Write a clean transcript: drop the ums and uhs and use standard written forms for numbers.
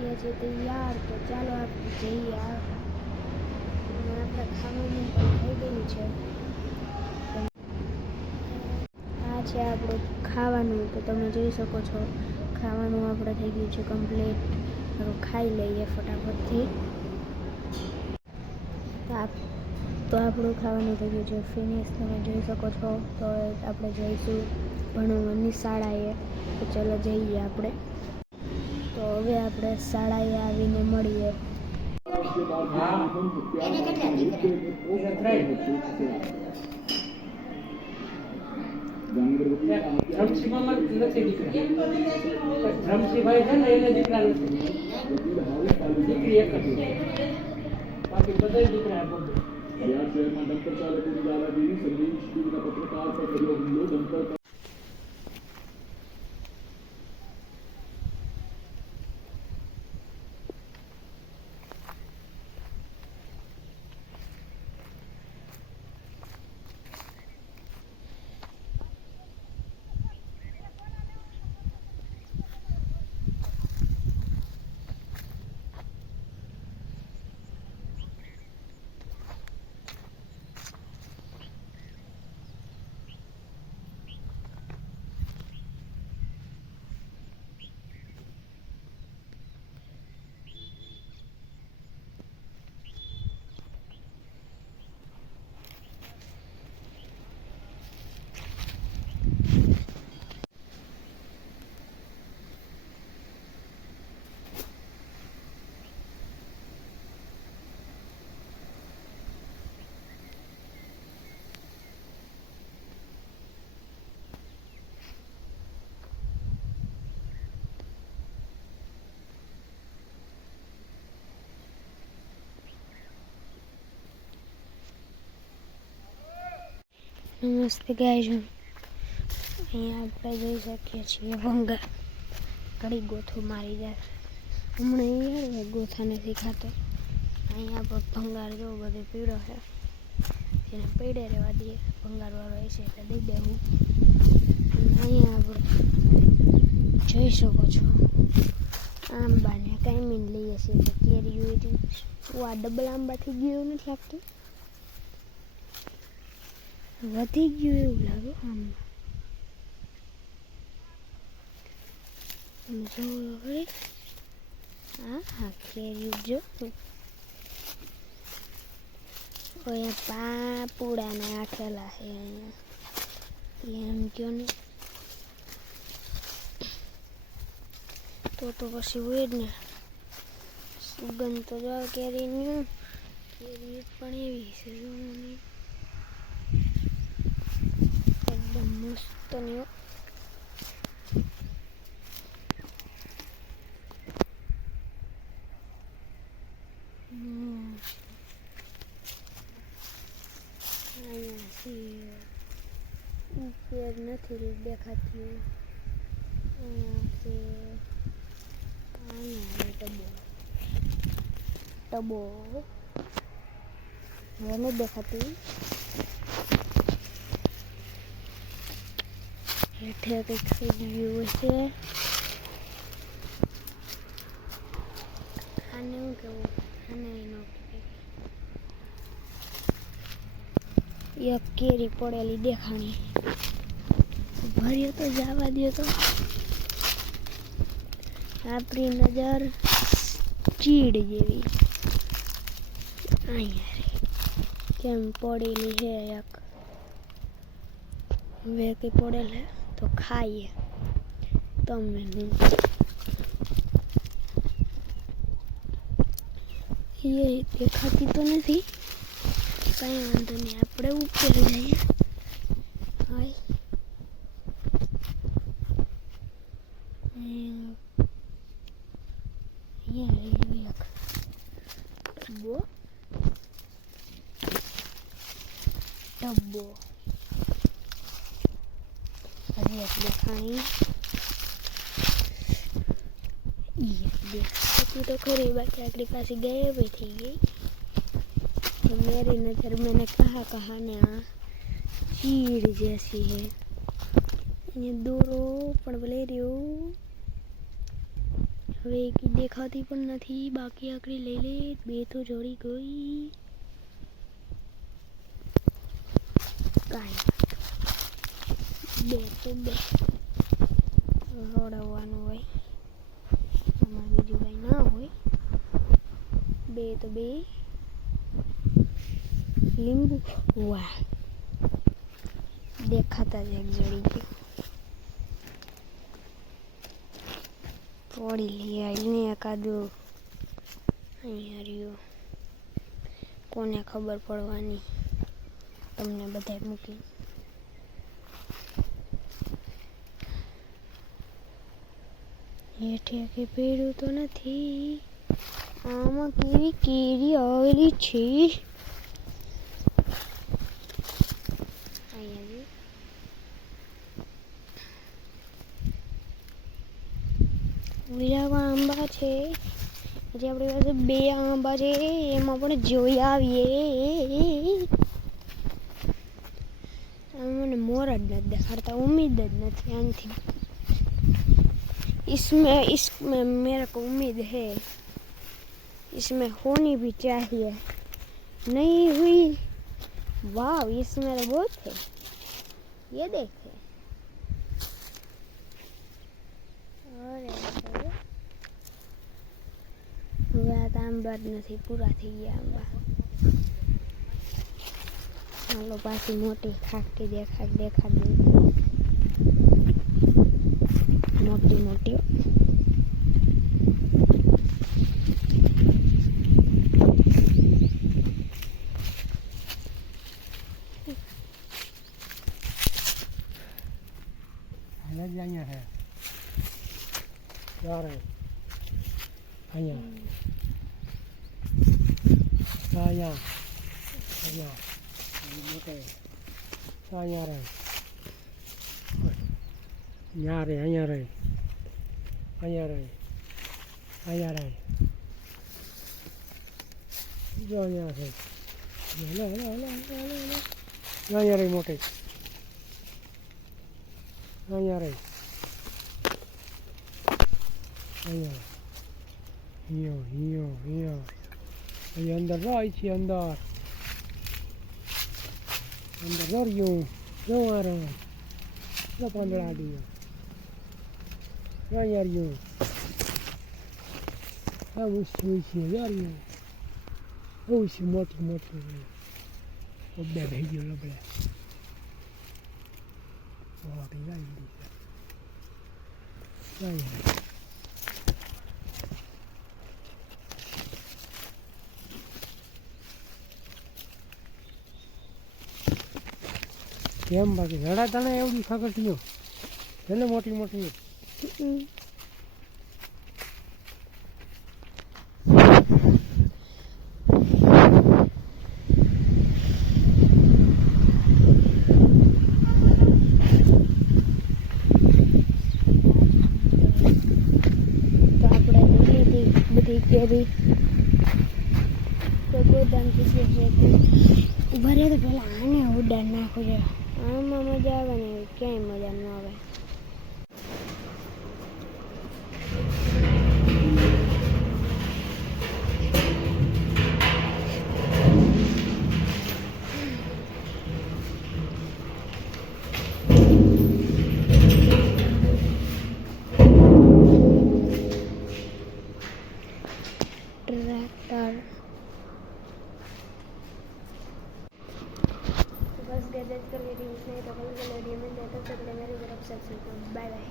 ગયા છે તૈયાર, તો ચાલો આપણે જઈએ. આપણે ખાવાનું પણ થઈ ગયેલું છે. આ છે આપણું ખાવાનું, તો તમે જોઈ શકો છો ખાવાનું આપણે થઈ ગયું છે કમ્પ્લીટ. હવે ખાઈ લઈએ ફટાફટથી. તો આપણું ખાવાનું થઈ ગયું છે ફિનિશ, તમે જોઈ શકો છો. તો આપણે જઈશું ભણવાની શાળાએ, તો ચલો જઈએ આપણે. તો હવે આપણે શાળાએ આવીને મળીએ. ધ્રમસિંહભાઈ છે ને એને દીકરા નથી, દીકરી એક જ બાકી બધા દીકરા શહેરમાં ડંપર ચાલકોની દાદાગીરી, સંદેશ ટીવીના પત્રકાર પર કર્યો હુમલો. ડંપર નમસ્તે ગાઈઝ, અહીંયા આપણે જોઈ શકીએ છીએ ભંગાર. ઘડી ગોથું મારી જાય હમણાં. યાર ગોથા નથી ખાતો. અહીંયા પર ભંગાર જેવો બધો પીળો છે, એને પીડે રહેવા દઈએ. ભંગારવાળો હશે એટલે દઈ દેવું. અહીંયા આપણે જોઈ શકો છો આંબાને કાયમીને લઈએ છીએ. તો કેરી આ ડબલ આંબા થઈ ગયું એવું નથી લાગતું, વધી ગયું એવું લાગે આમ. જો હવે હા કેરી જો અહીંયા પાપુડા નાખેલા છે અહીંયા, એમ કયો ને તો પછી હોય જ ને. સુગંધ તો જો કેરીની, કેરી પણ એવી છે જોવાની, એકદમ મસ્ત ની. ઉપર નથી દેખાતી. અહીંયા ટબો હવે નથી દેખાતી. હેઠે કંઈક થઈ ગયું હશે. આને શું કેવું, આને એનો એક કેરી પડેલી દેખાણી. ભર્યો તો જવા દો. તો આપણી નજર ચીડ જેવી અહીંયા રે કેમ પડેલી છે. એક વેકી પડેલ હે તો ખાઈએ તમે. એ દેખાતી તો નથી, કઈ વાંધો નહીં, આપણે ઉપર જઈએ. હાય ટબ્બો હજી એક દેખાણી. દેખાતી તો ખરી, બાકી આપણી પાસે ગાયબ થઈ ગઈ. तो मेरी नज़र मैंने कहा ने आ चीड़ जैसी है. ये दूरो पण बोले रियो હવે એકી દેખાતી પણ નથી. બાકી આકડી લઈ લે. 2 તો જોડી ગઈ. કાંઈ 2 તો 2 રોડવાનું હોય. આમાં બીજું કંઈ ના હોય. 2 તો 2 લીંબુ. વાહ, દેખાતા જ એક જડી ગયું. પોડી લઈ આવીને એકાદું અહીંયા રહ્યું. કોને ખબર પડવાની, તમને બધાય મૂકી. હેઠે કે પેડું તો નથી. આમાં કેવી કેરી આવેલી છે. અહીંયા વિરાવા આંબા છે. હજી આપણી પાસે 2 આંબા છે. એમાં પણ જોઈ આવીએ. મને મોર જ નથી દેખાડતા. ઉમ્મીદ જ નથી આનથી. इसमें मेरे को उम्मीद है. इसमें होनी भी चाहिए. नहीं हुई. वाह, इसमें तो बहुत है. ये देखे. હવે આ તો આંબા જ નથી. પૂરા થઈ ગયા આંબા. હાલો પાછી મોટી ખાકતી દેખાડ મોટી મોટી. અહીંયા છે. ચારે અહીંયા મોટે અહીંયા રહે. અહીંયા રહે. અહીંયા રહે. અહીંયા રહે. જો અહીંયા છે. અહીંયા રહે મોટે. અહીંયા રહે. અહીંયા અહીં અંદર રહી છે. અંદર રહ્યું. જવા રહે. પાંદડા આડી અહીંયા રહ્યું. આ ઓછી છે. રહ્યું ઓછી મોટી બે થઈ ગયો લબડે. કેમ બાકી રડા તને એવડી ખગટીઓ એને મોટી બધી કેરી તો ગોદામ ઉભા રહે. તો પેલા આને ઉડાન નાખું છે. આમાં મજા આવે ને ક્યાંય મજા ન આવે. बस गजत कर वीडियो नहीं तो कल वीडियो में जाता तब तक मेरी तरफ से बाय बाय.